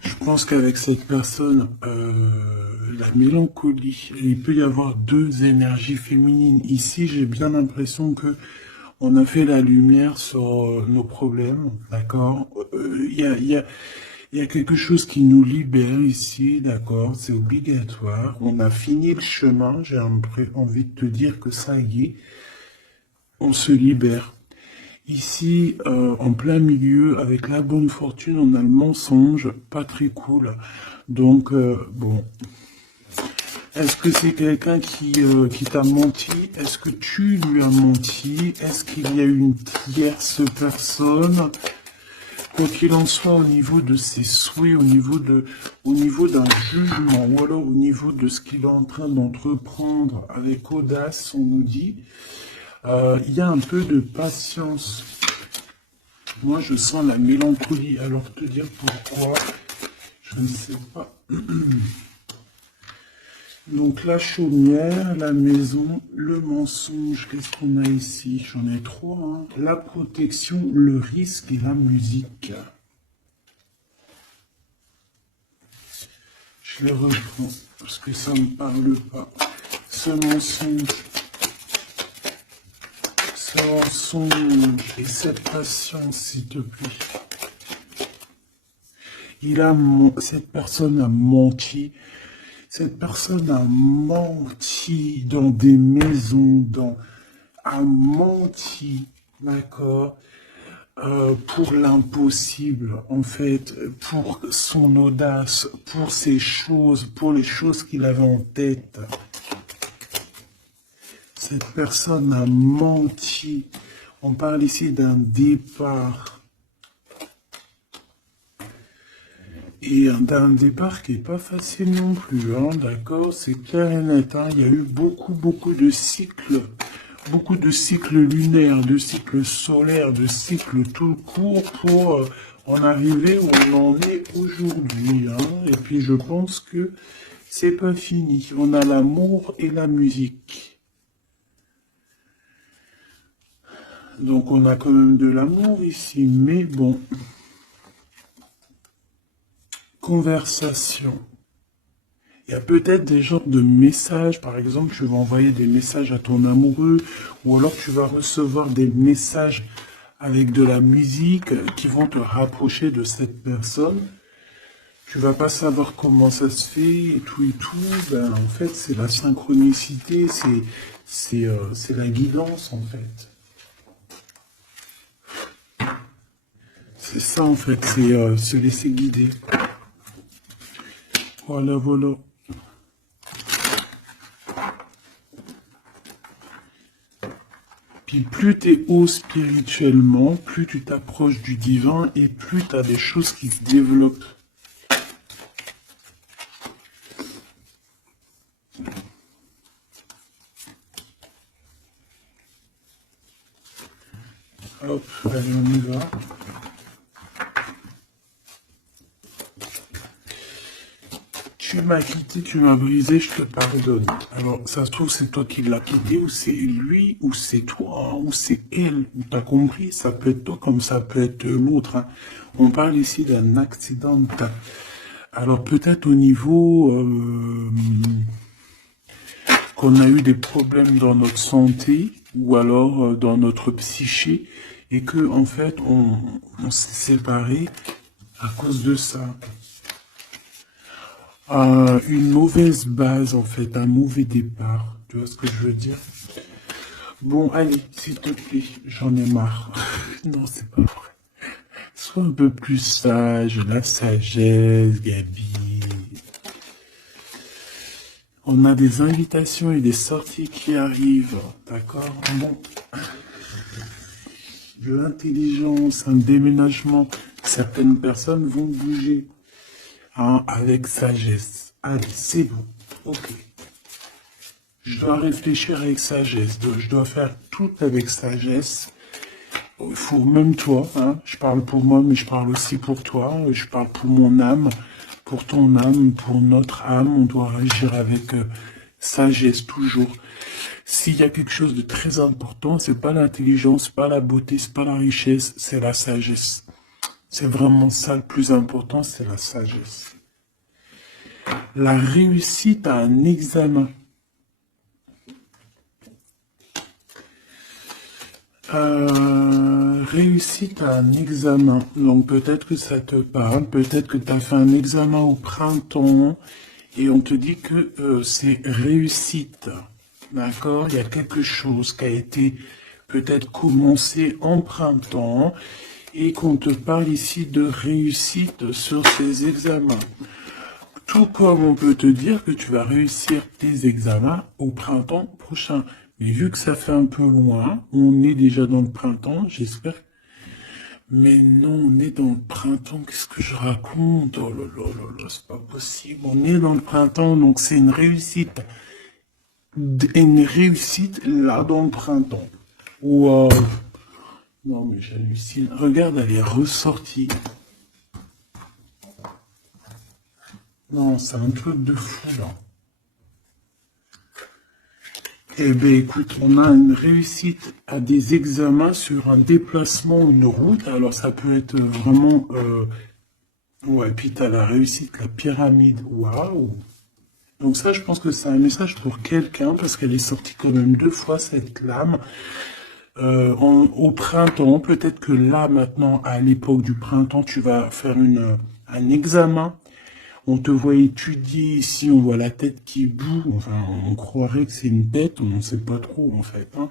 je pense qu'avec cette personne, la mélancolie, il peut y avoir deux énergies féminines. Ici, j'ai bien l'impression que on a fait la lumière sur nos problèmes, d'accord? Il y a quelque chose qui nous libère ici, d'accord? C'est obligatoire. On a fini le chemin. J'ai envie de te dire que ça y est, on se libère. Ici, en plein milieu, avec la bonne fortune, on a le mensonge, pas très cool. Donc, bon, est-ce que c'est quelqu'un qui t'a menti? Est-ce que tu lui as menti? Est-ce qu'il y a une tierce personne? Quoi qu'il en soit, au niveau de ses souhaits, au niveau d'un jugement, ou alors au niveau de ce qu'il est en train d'entreprendre avec audace, on nous dit, il y a un peu de patience. Moi, je sens la mélancolie. Alors, te dire pourquoi, je ne sais pas. Donc, la chaumière, la maison, le mensonge, qu'est-ce qu'on a ici? J'en ai trois. Hein. La protection, le risque et la musique. Je les reprends parce que ça ne me parle pas. Ce mensonge et cette patience, s'il te plaît. Cette personne a menti. Cette personne a menti dans des maisons, a menti, d'accord, pour l'impossible, en fait, pour son audace, pour ses choses, pour les choses qu'il avait en tête. Cette personne a menti. On parle ici d'un départ. Et d'un départ qui n'est pas facile non plus, hein, d'accord? C'est clair et net, hein. Il y a eu beaucoup de cycles lunaires, de cycles solaires, de cycles tout court pour en arriver où on en est aujourd'hui, hein. Et puis je pense que c'est pas fini. On a l'amour et la musique. Donc on a quand même de l'amour ici, mais bon. Conversation. Il y a peut-être des genres de messages, par exemple, tu vas envoyer des messages à ton amoureux, ou alors tu vas recevoir des messages avec de la musique qui vont te rapprocher de cette personne. Tu vas pas savoir comment ça se fait et tout. Ben, en fait, c'est la synchronicité, c'est la guidance, en fait. C'est ça, en fait, c'est se laisser guider. Voilà, voilà. Puis plus tu es haut spirituellement, plus tu t'approches du divin et plus tu as des choses qui se développent. Hop, allez, on y va. Tu m'as quitté, tu m'as brisé, je te pardonne. Alors, ça se trouve, c'est toi qui l'as quitté, ou c'est lui, ou c'est toi, ou c'est elle. T'as compris? Ça peut être toi comme ça peut être l'autre, hein. On parle ici d'un accident. Alors, peut-être au niveau qu'on a eu des problèmes dans notre santé, ou alors dans notre psyché, et que, en fait, on s'est séparés à cause de ça. Une mauvaise base, en fait, un mauvais départ. Tu vois ce que je veux dire? Bon, allez, s'il te plaît, j'en ai marre. Non, c'est pas vrai. Sois un peu plus sage, la sagesse, Gabi. On a des invitations et des sorties qui arrivent, d'accord? Bon, de l'intelligence, un déménagement. Certaines personnes vont bouger. Hein, avec sagesse. Allez, c'est bon. Ok. Je dois réfléchir avec sagesse. Je dois faire tout avec sagesse. Il faut même toi, hein. Je parle pour moi, mais je parle aussi pour toi. Je parle pour mon âme, pour ton âme, pour notre âme. On doit agir avec sagesse toujours. S'il y a quelque chose de très important, c'est pas l'intelligence, pas la beauté, c'est pas la richesse, c'est la sagesse. C'est vraiment ça le plus important, c'est la sagesse. La réussite à un examen. Réussite à un examen. Donc peut-être que ça te parle, peut-être que tu as fait un examen au printemps et on te dit que c'est réussite. D'accord? Il y a quelque chose qui a été peut-être commencé en printemps et qu'on te parle ici de réussite sur ces examens. Tout comme on peut te dire que tu vas réussir tes examens au printemps prochain. Mais vu que ça fait un peu loin, on est déjà dans le printemps, j'espère. Mais non, on est dans le printemps, qu'est-ce que je raconte? Oh là là là là, c'est pas possible. On est dans le printemps, donc c'est une réussite. Une réussite là dans le printemps. Wow. Non mais j'hallucine. Regarde, elle est ressortie. Non, c'est un truc de fou là. Eh bien, écoute, on a une réussite à des examens sur un déplacement, une route. Alors, ça peut être vraiment... Ouais, puis tu as la réussite, la pyramide. Waouh! Donc ça, je pense que c'est un message pour quelqu'un, parce qu'elle est sortie quand même 2 fois, cette lame. Au printemps, peut-être que là, maintenant, à l'époque du printemps, tu vas faire un examen. On te voit étudier ici, on voit la tête qui boue, enfin on croirait que c'est une tête, on ne sait pas trop en fait. Hein.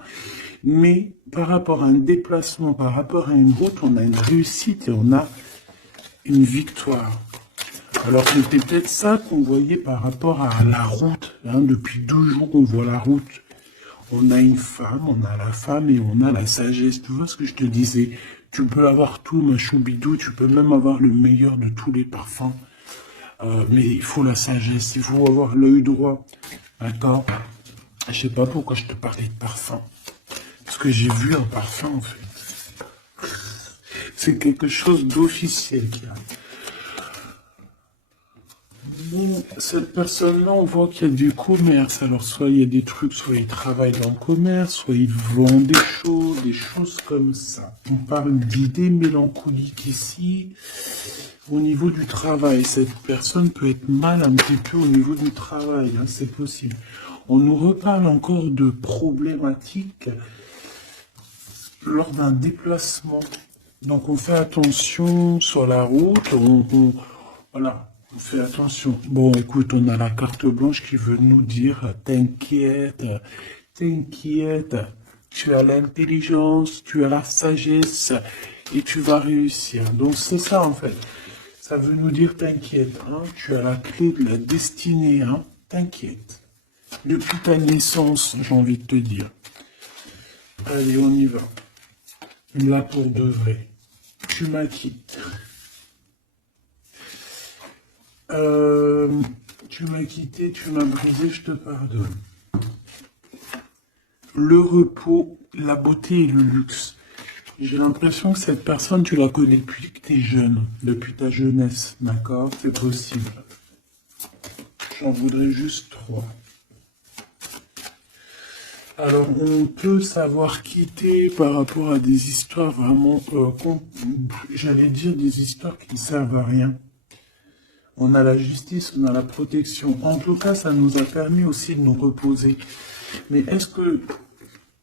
Mais par rapport à un déplacement, par rapport à une route, on a une réussite et on a une victoire. Alors c'était peut-être ça qu'on voyait par rapport à la route. Hein. Depuis 2 jours, on voit la route. On a une femme, on a la femme et on a la sagesse. Tu vois ce que je te disais? Tu peux avoir tout, ma choubidou, tu peux même avoir le meilleur de tous les parfums. Mais il faut la sagesse, il faut avoir l'œil droit. D'accord? Je sais pas pourquoi je te parlais de parfum. Parce que j'ai vu un parfum en fait. C'est quelque chose d'officiel qui arrive. Bon, cette personne-là, on voit qu'il y a du commerce. Alors, soit il y a des trucs, soit il travaille dans le commerce, soit il vend des choses comme ça. On parle d'idées mélancoliques ici. Au niveau du travail, cette personne peut être mal un petit peu au niveau du travail, hein, c'est possible. On nous reparle encore de problématiques lors d'un déplacement. Donc on fait attention sur la route, voilà, on fait attention. Bon, écoute, on a la carte blanche qui veut nous dire, t'inquiète, t'inquiète, tu as l'intelligence, tu as la sagesse et tu vas réussir. Donc c'est ça en fait. Ça veut nous dire t'inquiète, hein, tu as la clé de la destinée, hein, t'inquiète. Depuis ta naissance, j'ai envie de te dire. Allez, on y va. Là pour de vrai. Tu m'as quitté. Tu m'as quitté, tu m'as brisé, je te pardonne. Le repos, la beauté et le luxe. J'ai l'impression que cette personne, tu la connais depuis que tu es jeune, depuis ta jeunesse, d'accord? C'est possible. J'en voudrais juste 3. Alors, on peut savoir quitter par rapport à des histoires vraiment, j'allais dire des histoires qui ne servent à rien. On a la justice, on a la protection. En tout cas, ça nous a permis aussi de nous reposer. Mais est-ce que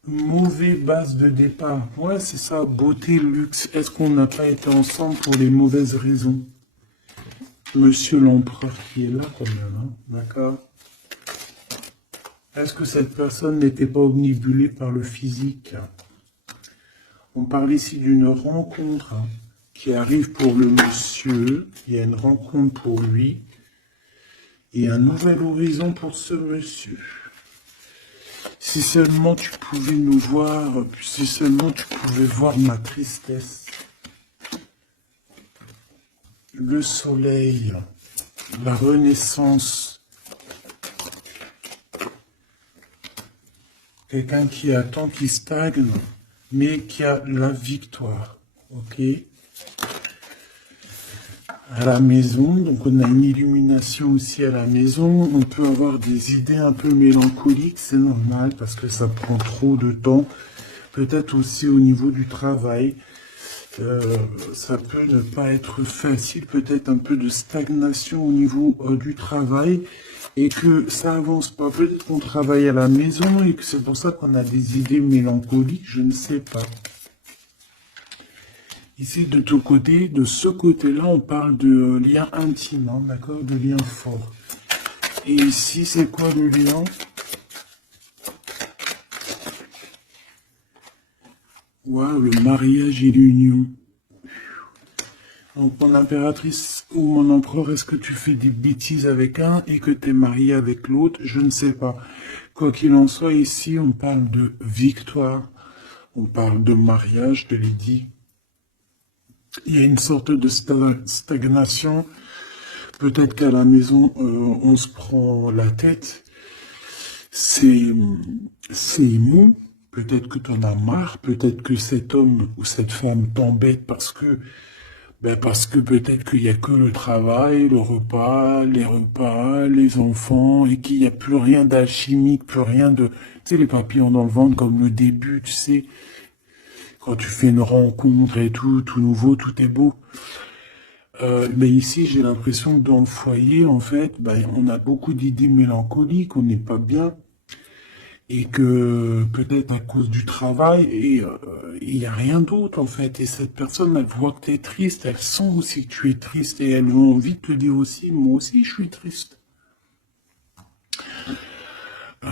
mauvais base de départ, ouais, c'est ça, beauté, luxe, est-ce qu'on n'a pas été ensemble pour les mauvaises raisons? Monsieur l'empereur qui est là quand même, hein, d'accord? Est-ce que cette personne n'était pas omnibulée par le physique? On parle ici d'une rencontre qui arrive pour le monsieur, il y a une rencontre pour lui, et un nouvel horizon pour ce monsieur. Si seulement tu pouvais nous voir, si seulement tu pouvais voir ma tristesse. Le soleil, la renaissance. Quelqu'un qui attend, qui stagne, mais qui a la victoire. Ok? À la maison, donc on a une illumination aussi à la maison. On peut avoir des idées un peu mélancoliques, c'est normal parce que ça prend trop de temps. Peut-être aussi au niveau du travail. Ça peut ne pas être facile, peut-être un peu de stagnation au niveau du travail et que ça avance pas. Peut-être qu'on travaille à la maison et que c'est pour ça qu'on a des idées mélancoliques, je ne sais pas. Ici, de tout côté, de ce côté-là, on parle de lien intime, hein, d'accord, de lien fort. Et ici, c'est quoi le lien? Waouh, le mariage et l'union. Donc, mon impératrice ou mon empereur, est-ce que tu fais des bêtises avec un et que tu es marié avec l'autre? Je ne sais pas. Quoi qu'il en soit, ici, on parle de victoire. On parle de mariage, je te l'ai dit. Il y a une sorte de stagnation. Peut-être qu'à la maison, on se prend la tête. C'est mou. Peut-être que tu en as marre. Peut-être que cet homme ou cette femme t'embête parce que peut-être qu'il n'y a que le travail, le repas, les enfants, et qu'il n'y a plus rien d'alchimique, plus rien de... Tu sais, les papillons dans le ventre comme le début, tu sais, quand tu fais une rencontre et tout nouveau, tout est beau. Mais ici, j'ai l'impression que dans le foyer, en fait, on a beaucoup d'idées mélancoliques, on n'est pas bien, et que peut-être à cause du travail, et il n'y a rien d'autre, en fait. Et cette personne, elle voit que tu es triste, elle sent aussi que tu es triste, et elle a envie de te dire aussi, moi aussi, je suis triste.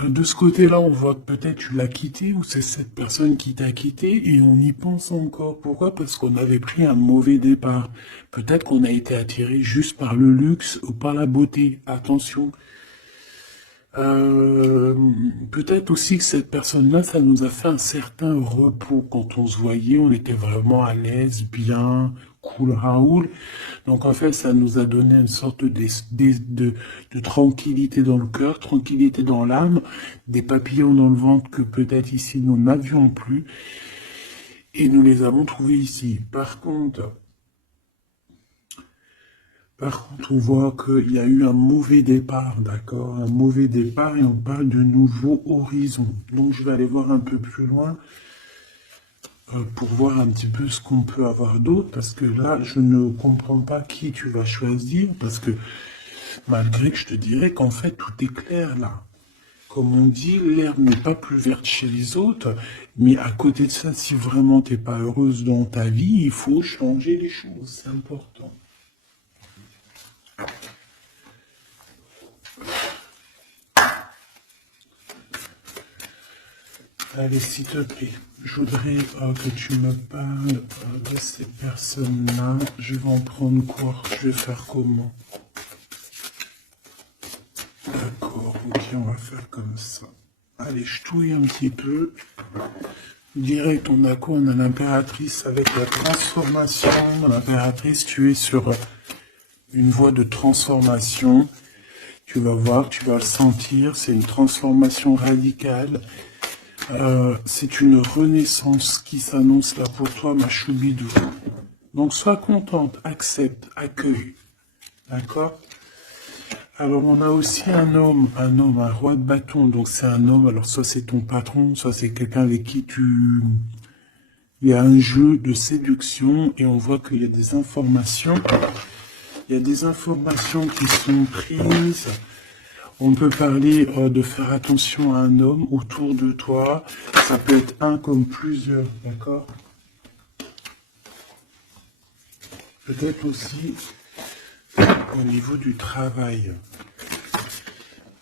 De ce côté-là, on voit que peut-être tu l'as quitté ou c'est cette personne qui t'a quitté et on y pense encore. Pourquoi? Parce qu'on avait pris un mauvais départ. Peut-être qu'on a été attiré juste par le luxe ou par la beauté. Attention. Peut-être aussi que cette personne-là, ça nous a fait un certain repos quand on se voyait, on était vraiment à l'aise, bien, cool, Raoul. Donc en fait, ça nous a donné une sorte de tranquillité dans le cœur, tranquillité dans l'âme, des papillons dans le ventre que peut-être ici nous n'avions plus, et nous les avons trouvés ici. Par contre, on voit qu'il y a eu un mauvais départ, d'accord? Un mauvais départ et on parle de nouveaux horizons. Donc, je vais aller voir un peu plus loin pour voir un petit peu ce qu'on peut avoir d'autre, parce que là, je ne comprends pas qui tu vas choisir, parce que malgré que je te dirais qu'en fait, tout est clair là. Comme on dit, l'herbe n'est pas plus verte chez les autres, mais à côté de ça, si vraiment t'es pas heureuse dans ta vie, il faut changer les choses, c'est important. Allez, s'il te plaît, je voudrais que tu me parles de ces personnes-là. Je vais en prendre quoi? Je vais faire comment? D'accord, ok, on va faire comme ça. Allez, je touille un petit peu. Direct, on a quoi? On a l'impératrice avec la transformation. L'impératrice, tu es sur une voie de transformation. Tu vas voir, tu vas le sentir. C'est une transformation radicale. C'est une renaissance qui s'annonce là pour toi, ma choubidou. Donc, sois contente, accepte, accueille. D'accord? Alors, on a aussi un roi de bâton. Donc, c'est un homme. Alors, soit c'est ton patron, soit c'est quelqu'un avec qui il y a un jeu de séduction et on voit qu'il y a des informations. Il y a des informations qui sont prises. On peut parler de faire attention à un homme autour de toi. Ça peut être un comme plusieurs, d'accord? Peut-être aussi au niveau du travail.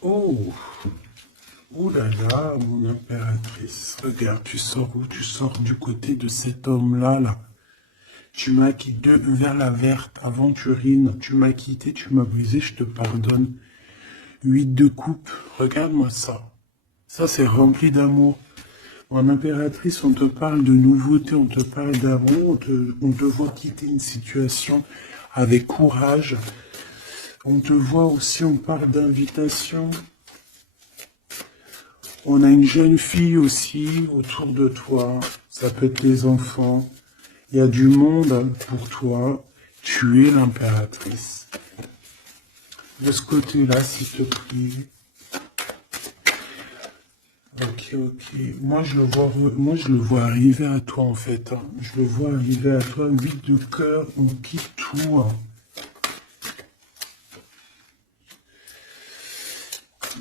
Oh, oh là là, mon impératrice. Regarde, tu sors où? Tu sors du côté de cet homme-là, là. Tu m'as quitté vers la verte aventurine. Tu m'as quitté, tu m'as brisé, je te pardonne. 8 de coupe. Regarde-moi ça. Ça, c'est rempli d'amour. En impératrice, on te parle de nouveauté, on te parle d'amour, on te voit quitter une situation avec courage. On te voit aussi, on parle d'invitation. On a une jeune fille aussi autour de toi. Ça peut être les enfants. Il y a du monde pour toi. Tu es l'impératrice. De ce côté-là, s'il te plaît. Ok, ok. Moi, je le vois arriver à toi, en fait. Hein. Je le vois arriver à toi. 8 de cœur, on quitte tout. Hein.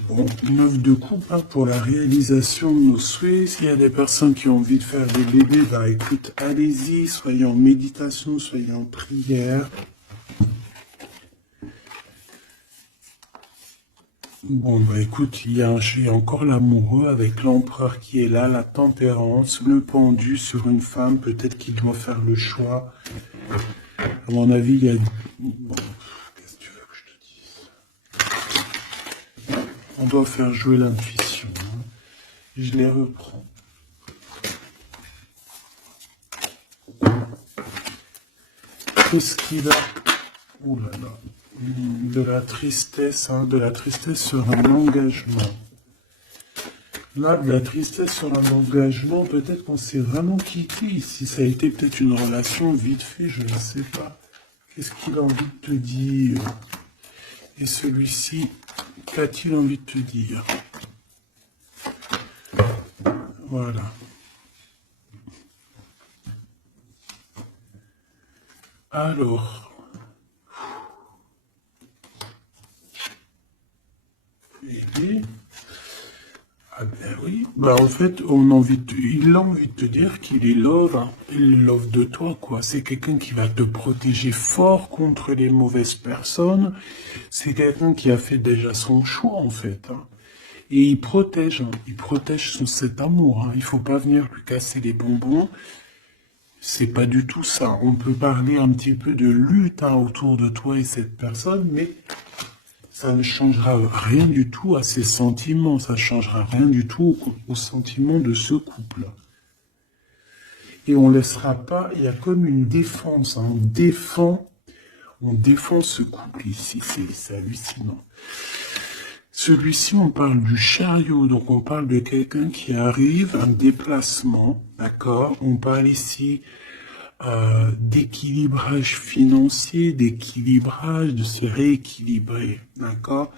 Bon, 9 de coupe hein, pour la réalisation de nos souhaits. S'il y a des personnes qui ont envie de faire des bébés, bah écoute, allez-y, soyez en méditation, soyez en prière. Bon, bah écoute, il y a encore l'amoureux avec l'empereur qui est là, la tempérance, le pendu sur une femme, peut-être qu'il doit faire le choix. À mon avis, il y a... Bon, qu'est-ce que tu veux que je te dise? On doit faire jouer l'intuition. Hein. Je les reprends. Qu'est-ce qu'il a? Ouh là là. De la tristesse, hein, de la tristesse sur un engagement. Là, de la tristesse sur un engagement, peut-être qu'on s'est vraiment quitté ici. Ça a été peut-être une relation vite fait, je ne sais pas. Qu'est-ce qu'il a envie de te dire? Et celui-ci, qu'a-t-il envie de te dire? Voilà. Alors... Ah ben oui, bah en fait, il a envie de te dire qu'il est love, hein. Il est love de toi, quoi. C'est quelqu'un qui va te protéger fort contre les mauvaises personnes. C'est quelqu'un qui a fait déjà son choix, en fait. Hein. Et il protège cet amour. Hein. Il faut pas venir lui casser les bonbons. C'est pas du tout ça. On peut parler un petit peu de lutte hein, autour de toi et cette personne, mais ça ne changera rien du tout à ses sentiments, ça ne changera rien du tout aux sentiments de ce couple. Et on ne laissera pas, il y a comme une défense, hein, on défend ce couple ici, c'est hallucinant. Celui-ci, on parle du chariot, donc on parle de quelqu'un qui arrive, un déplacement, d'accord? On parle ici d'équilibrage financier, d'équilibrage, de se rééquilibrer, d'accord?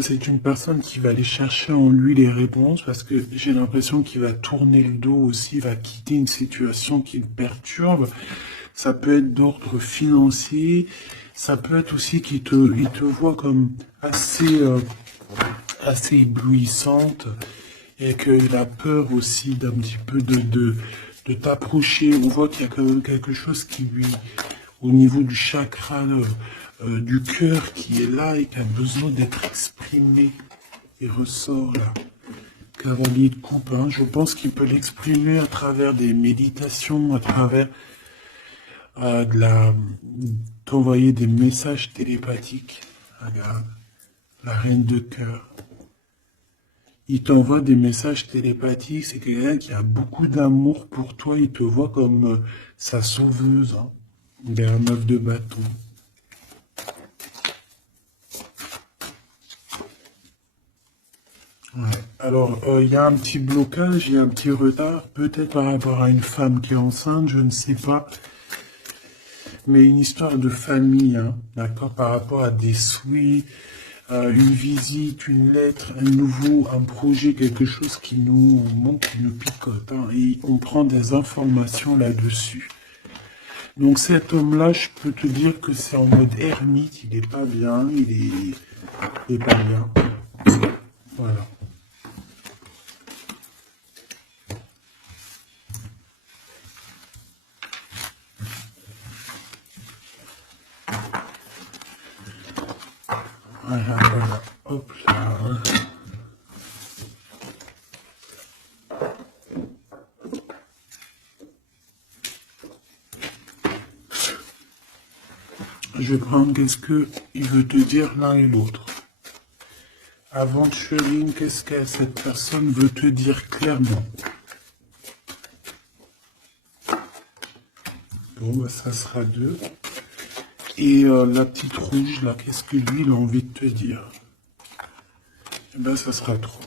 C'est une personne qui va aller chercher en lui les réponses parce que j'ai l'impression qu'il va tourner le dos aussi, va quitter une situation qui le perturbe. Ça peut être d'ordre financier, ça peut être aussi qu'il te voit comme assez éblouissante et qu'il a peur aussi d'un petit peu de t'approcher. On voit qu'il y a quand même quelque chose qui lui, au niveau du chakra du cœur qui est là et qui a besoin d'être exprimé. Il ressort là. Cavalier de coupe, hein. Je pense qu'il peut l'exprimer à travers des méditations, à travers t'envoyer des messages télépathiques. Regarde, la reine de cœur. Il t'envoie des messages télépathiques, c'est quelqu'un qui a beaucoup d'amour pour toi, il te voit comme sa sauveuse. Hein. Il est un 9 de bâton. Ouais. Alors, il y a un petit blocage, il y a un petit retard, peut-être par rapport à une femme qui est enceinte, je ne sais pas. mais une histoire de famille, hein, d'accord, par rapport à des souhaits, une visite, une lettre, un projet, quelque chose qui nous monte, qui nous picote, hein, et on prend des informations là-dessus. Donc cet homme-là, je peux te dire que c'est en mode ermite, il est pas bien, il est pas bien. Voilà. Voilà, voilà. Hop là. Je vais prendre qu'est-ce que il veut te dire l'un et l'autre. Aventuring, qu'est-ce que cette personne veut te dire clairement? Bon, bah, ça sera 2. Et la petite rouge, là, qu'est-ce que lui, il a envie de te dire? Eh ben, ça sera 3.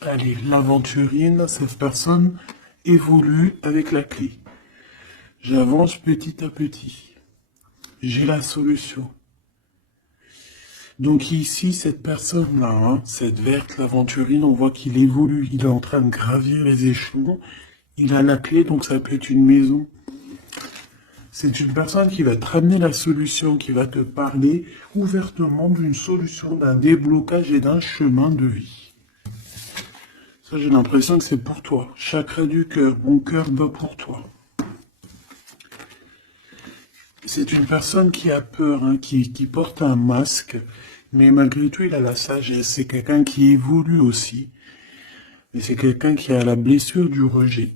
Allez, l'aventurine, cette personne évolue avec la clé. J'avance petit à petit. J'ai la solution. Donc ici, cette personne-là, hein, cette verte, l'aventurine, on voit qu'il évolue. Il est en train de gravir les échelons. Il a la clé, donc ça peut être une maison. C'est une personne qui va te ramener la solution, qui va te parler ouvertement d'une solution, d'un déblocage et d'un chemin de vie. Ça, j'ai l'impression que c'est pour toi. Chakra du cœur, mon cœur bat pour toi. C'est une personne qui a peur, hein, qui porte un masque, mais malgré tout, il a la sagesse. C'est quelqu'un qui évolue aussi. Et c'est quelqu'un qui a la blessure du rejet.